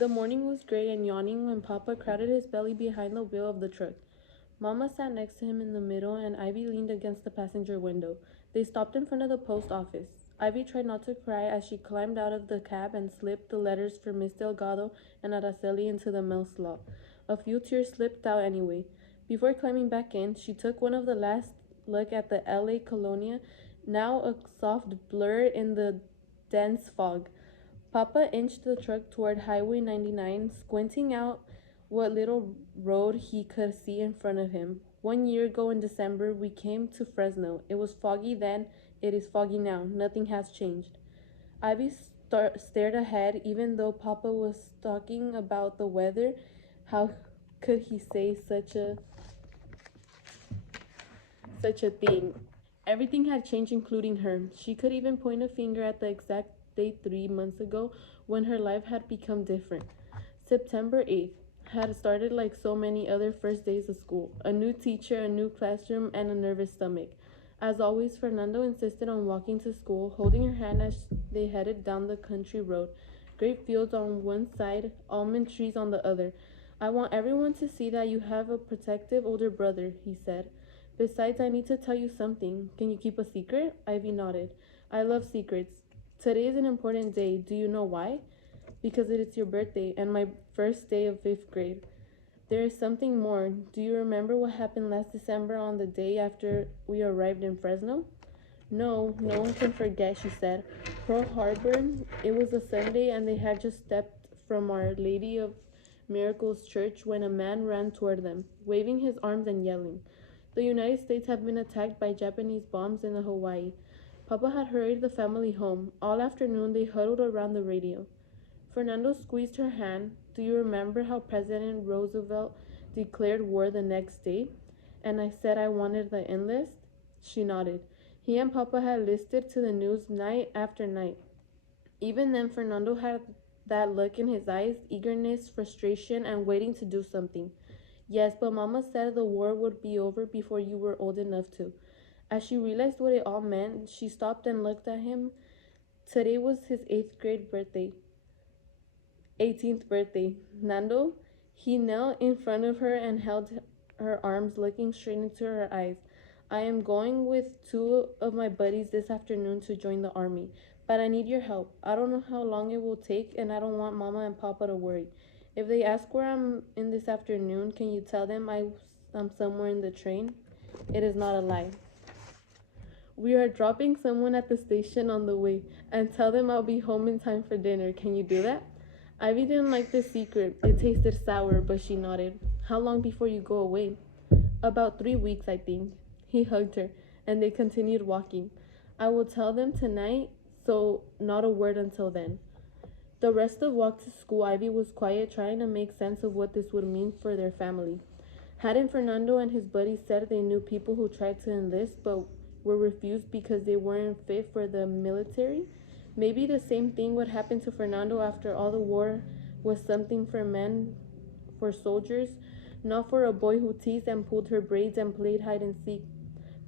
The morning was gray and yawning when Papa crowded his belly behind the wheel of the truck. Mama sat next to him in the middle, and Ivy leaned against the passenger window. They stopped in front of the post office. Ivy tried not to cry as she climbed out of the cab and slipped the letters for Miss Delgado and Araceli into the mail slot. A few tears slipped out anyway. Before climbing back in, she took one of the last look at the LA Colonia, now a soft blur in the dense fog. Papa inched the truck toward Highway 99, squinting out what little road he could see in front of him. 1 year ago in December, we came to Fresno. It was foggy then, it is foggy now. Nothing has changed. Ivy stared ahead, even though Papa was talking about the weather. How could he say such a thing? Everything had changed, including her. She could even point a finger at the exact date 3 months ago when her life had become different. September 8th had started like so many other first days of school. A new teacher, a new classroom, and a nervous stomach. As always, Fernando insisted on walking to school, holding her hand as they headed down the country road. Great fields on one side, almond trees on the other. I want everyone to see that you have a protective older brother, he said. Besides, I need to tell you something. Can you keep a secret? Ivy nodded. I love secrets. Today is an important day. Do you know why? Because it is your birthday and my first day of 5th grade. There is something more. Do you remember what happened last December on the day after we arrived in Fresno? No, no one can forget, she said. Pearl Harbor, it was a Sunday and they had just stepped from Our Lady of Miracles church when a man ran toward them, waving his arms and yelling. The United States had been attacked by Japanese bombs in Hawaii. Papa had hurried the family home. All afternoon they huddled around the radio. Fernando squeezed her hand. Do you remember how President Roosevelt declared war the next day? And I said I wanted the enlist? She nodded. He and Papa had listened to the news night after night. Even then, Fernando had that look in his eyes, eagerness, frustration, and waiting to do something. Yes, but Mama said the war would be over before you were old enough to. As she realized what it all meant, she stopped and looked at him. Today was his 8th grade birthday. 18th birthday. Nando, he knelt in front of her and held her arms, looking straight into her eyes. I am going with 2 of my buddies this afternoon to join the army, but I need your help. I don't know how long it will take, and I don't want Mama and Papa to worry. If they ask where I'm in this afternoon, can you tell them I'm somewhere in the train? It is not a lie. We are dropping someone at the station on the way, and tell them I'll be home in time for dinner. Can you do that? Ivy didn't like the secret. It tasted sour, but she nodded. How long before you go away? About 3 weeks, I think. He hugged her, and they continued walking. I will tell them tonight, so not a word until then. The rest of the walk to school, Ivy was quiet, trying to make sense of what this would mean for their family. Hadn't Fernando and his buddies said they knew people who tried to enlist but were refused because they weren't fit for the military? Maybe the same thing would happen to Fernando after all. The war was something for men, for soldiers, not for a boy who teased and pulled her braids and played hide and seek.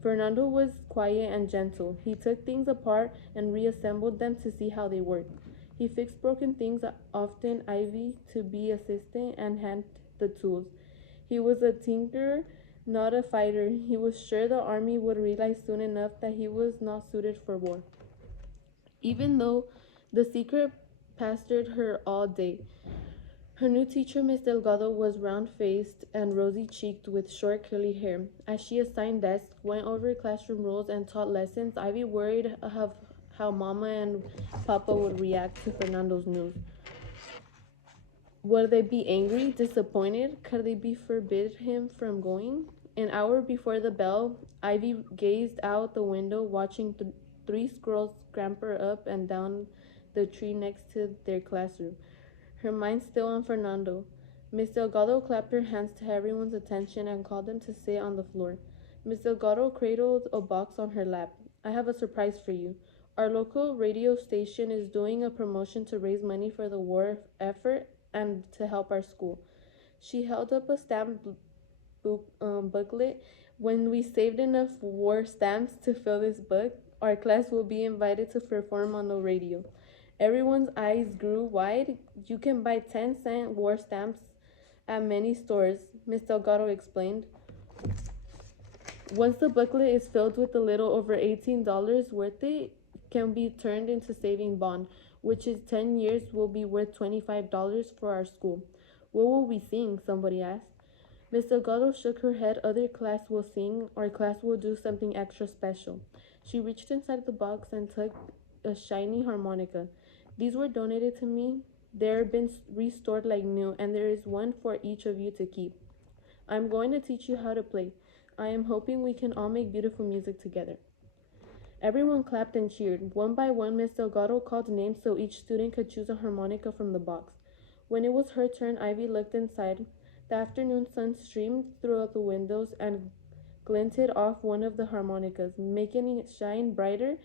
Fernando was quiet and gentle. He took things apart and reassembled them to see how they worked. He fixed broken things often, Ivy to be assistant and hand the tools. He was a tinkerer, not a fighter. He was sure the army would realize soon enough that he was not suited for war. Even though the secret pestered her all day, her new teacher, Miss Delgado, was round-faced and rosy-cheeked with short curly hair. As she assigned desks, went over classroom rules, and taught lessons, Ivy worried of how Mama and Papa would react to Fernando's news. Would they be angry, disappointed? Could they be forbid him from going? An hour before the bell, Ivy gazed out the window, watching 3 squirrels scamper up and down the tree next to their classroom, her mind still on Fernando. Miss Delgado clapped her hands to everyone's attention and called them to sit on the floor. Miss Delgado cradled a box on her lap. I have a surprise for you. Our local radio station is doing a promotion to raise money for the war effort and to help our school. She held up a stamped booklet. When we saved enough war stamps to fill this book, our class will be invited to perform on the radio. Everyone's eyes grew wide. You can buy 10-cent war stamps at many stores, Miss Delgado explained. Once the booklet is filled with a little over $18 worth, it can be turned into saving bond, which is 10 years will be worth $25 for our school. What will we sing? Somebody asked. Miss Delgado shook her head. Other class will sing. Our class will do something extra special. She reached inside the box and took a shiny harmonica. These were donated to me. They're been restored like new, and there is one for each of you to keep. I'm going to teach you how to play. I am hoping we can all make beautiful music together. Everyone clapped and cheered. One by one, Miss Delgado called names so each student could choose a harmonica from the box. When it was her turn, Ivy looked inside. The afternoon sun streamed through the windows and glinted off one of the harmonicas, making it shine brighter.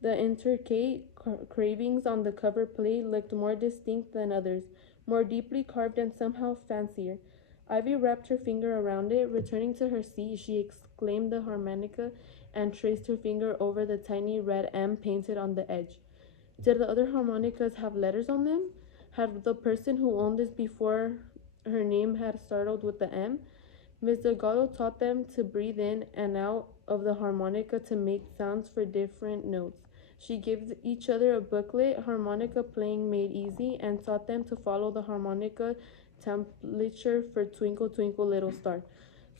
The intricate carvings on the cover plate looked more distinct than others, more deeply carved and somehow fancier. Ivy wrapped her finger around it. Returning to her seat, she exclaimed the harmonica and traced her finger over the tiny red M painted on the edge. Did the other harmonicas have letters on them? Had the person who owned this before her name had started with the M? Miss Delgado taught them to breathe in and out of the harmonica to make sounds for different notes. She gave each other a booklet, Harmonica Playing Made Easy, and taught them to follow the harmonica temperature for Twinkle Twinkle Little Star.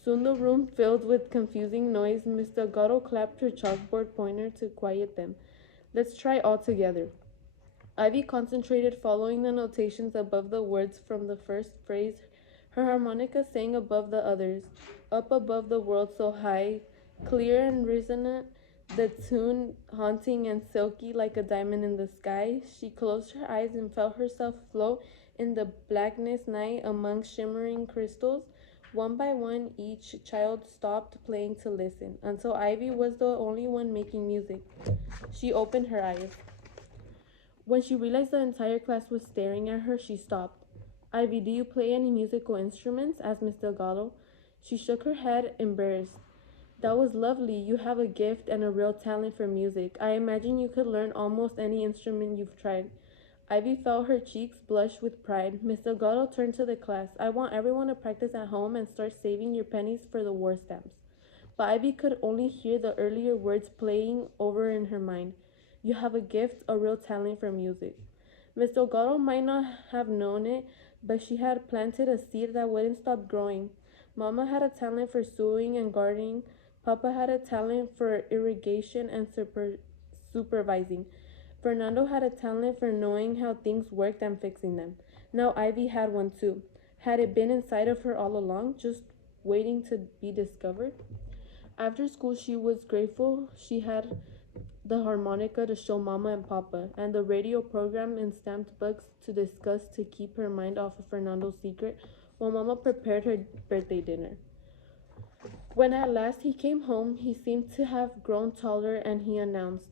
Soon the room filled with confusing noise. Miss Delgado clapped her chalkboard pointer to quiet them. Let's try all together. Ivy concentrated, following the notations above the words from the first phrase. Her harmonica sang above the others, up above the world so high, clear and resonant, the tune haunting and silky like a diamond in the sky. She closed her eyes and felt herself float in the blackness night among shimmering crystals. One by one, each child stopped playing to listen, until Ivy was the only one making music. She opened her eyes. When she realized the entire class was staring at her, she stopped. Ivy, do you play any musical instruments? Asked Miss Delgado. She shook her head, embarrassed. That was lovely. You have a gift and a real talent for music. I imagine you could learn almost any instrument you've tried. Ivy felt her cheeks blush with pride. Miss Delgado turned to the class. I want everyone to practice at home and start saving your pennies for the war stamps. But Ivy could only hear the earlier words playing over in her mind. You have a gift, a real talent for music. Miss Delgado might not have known it, but she had planted a seed that wouldn't stop growing. Mama had a talent for sewing and gardening. Papa had a talent for irrigation and supervising. Fernando had a talent for knowing how things worked and fixing them. Now Ivy had one too. Had it been inside of her all along, just waiting to be discovered? After school, she was grateful she had the harmonica to show Mama and Papa, and the radio program and stamped books to discuss to keep her mind off of Fernando's secret while Mama prepared her birthday dinner. When at last he came home, he seemed to have grown taller, and he announced,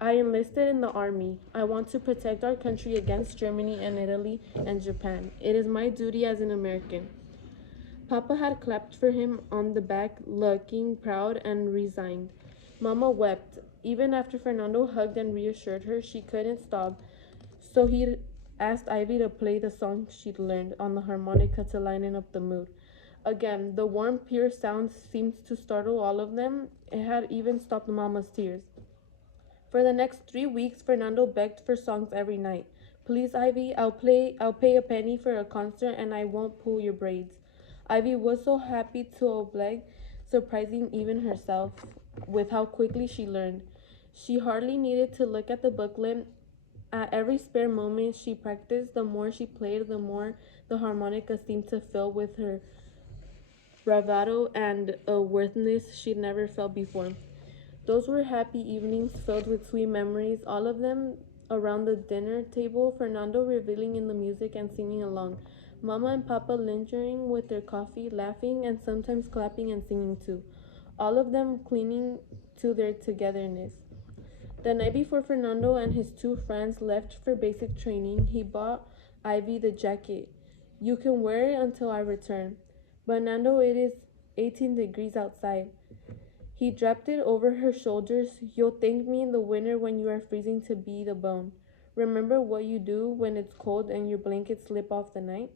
I enlisted in the army. I want to protect our country against Germany and Italy and Japan. It is my duty as an American. Papa had clapped for him on the back, looking proud and resigned. Mama wept. Even after Fernando hugged and reassured her, she couldn't stop, so he asked Ivy to play the song she'd learned on the harmonica to lighten up the mood. Again, the warm, pure sound seemed to startle all of them. It had even stopped Mama's tears. For the next 3 weeks, Fernando begged for songs every night. Please, Ivy, I'll pay a penny for a concert and I won't pull your braids. Ivy was so happy to oblige, surprising even herself with how quickly she learned. She hardly needed to look at the booklet. At every spare moment she practiced, the more she played, the more the harmonica seemed to fill with her bravado and a worthiness she'd never felt before. Those were happy evenings filled with sweet memories, all of them around the dinner table, Fernando reveling in the music and singing along, Mama and Papa lingering with their coffee, laughing and sometimes clapping and singing too, all of them clinging to their togetherness. The night before Fernando and his two friends left for basic training, he bought Ivy the jacket. You can wear it until I return. But Nando, it is 18 degrees outside. He draped it over her shoulders. You'll thank me in the winter when you are freezing to be the bone. Remember what you do when it's cold and your blankets slip off the night?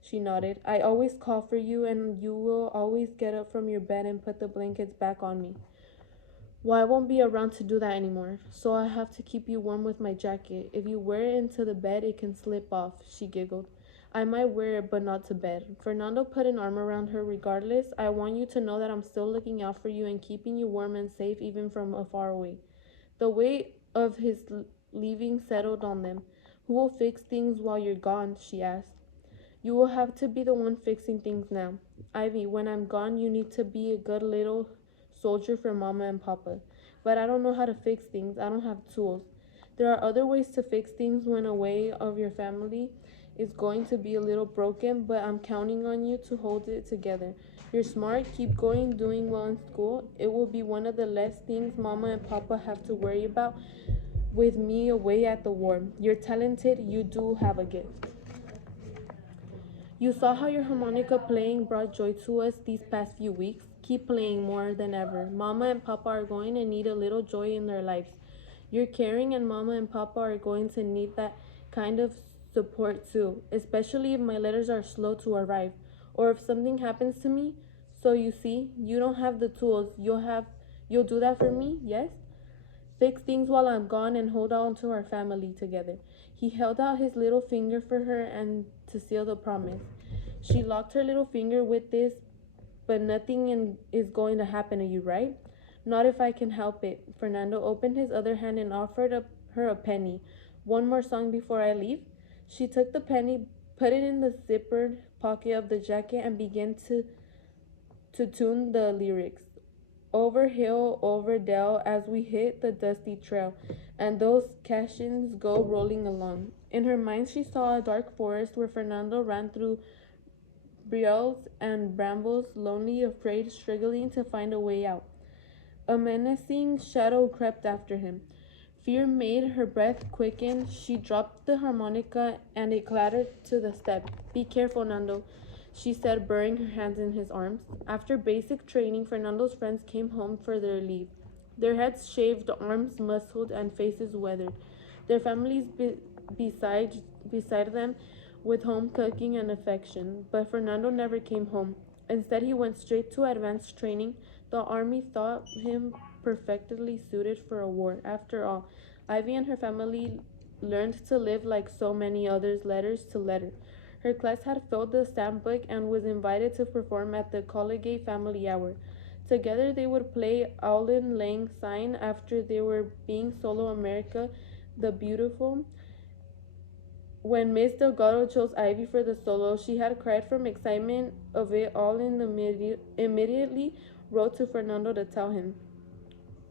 She nodded. I always call for you, and you will always get up from your bed and put the blankets back on me. Well, I won't be around to do that anymore, so I have to keep you warm with my jacket. If you wear it into the bed, it can slip off, she giggled. I might wear it, but not to bed. Fernando put an arm around her. Regardless, I want you to know that I'm still looking out for you and keeping you warm and safe even from afar away. The weight of his leaving settled on them. Who will fix things while you're gone? She asked. You will have to be the one fixing things now. Ivy, when I'm gone, you need to be a good little soldier for Mama and Papa. But I don't know how to fix things. I don't have tools. There are other ways to fix things when a way of your family is going to be a little broken, but I'm counting on you to hold it together. You're smart, keep going, doing well in school. It will be one of the less things Mama and Papa have to worry about with me away at the war. You're talented, you do have a gift. You saw how your harmonica playing brought joy to us these past few weeks. Keep playing more than ever. Mama and Papa are going to need a little joy in their lives. You're caring, and Mama and Papa are going to need that kind of support too, especially if my letters are slow to arrive or if something happens to me. So you see, you don't have the tools. You'll do that for me, yes? Fix things while I'm gone and hold on to our family together. He held out his little finger for her and to seal the promise. She locked her little finger with this, but is going to happen to you, right? Not if I can help it. Fernando opened his other hand and offered her a penny. One more song before I leave? She took the penny, put it in the zippered pocket of the jacket, and began to tune the lyrics. Over hill, over dale, as we hit the dusty trail, and those caissons go rolling along. In her mind, she saw a dark forest where Fernando ran through briars and brambles, lonely, afraid, struggling to find a way out. A menacing shadow crept after him. Fear made her breath quicken. She dropped the harmonica and it clattered to the step. Be careful, Nando, she said, burying her hands in his arms. After basic training, Fernando's friends came home for their leave. Their heads shaved, arms muscled, and faces weathered. Their families beside them with home cooking and affection. But Fernando never came home. Instead, he went straight to advanced training. The army thought him perfectly suited for a war. After all, Ivy and her family learned to live like so many others, letters to letter. Her class had filled the stamp book and was invited to perform at the Collegiate Family Hour. Together they would play Auld Lang Syne after they were being Solo America the Beautiful. When Miss Delgado chose Ivy for the solo, she had cried from excitement of it all and immediately wrote to Fernando to tell him.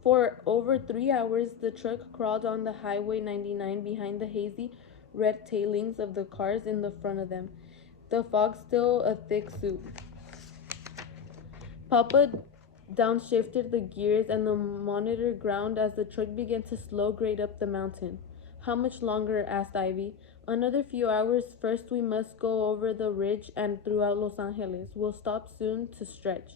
For over 3 hours, the truck crawled on the Highway 99 behind the hazy red tailings of the cars in the front of them, the fog still a thick soup. Papa downshifted the gears and the monitor ground as the truck began to slow grade up the mountain. How much longer? Asked Ivy. Another few hours. First we must go over the ridge and throughout Los Angeles. We'll stop soon to stretch.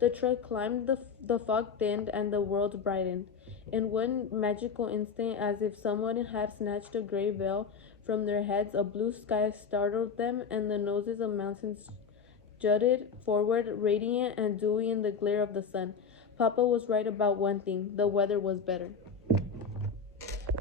The truck climbed, the fog thinned, and the world brightened. In one magical instant, as if someone had snatched a gray veil from their heads, a blue sky startled them, and the noses of mountains jutted forward, radiant and dewy in the glare of the sun. Papa was right about one thing. The weather was better.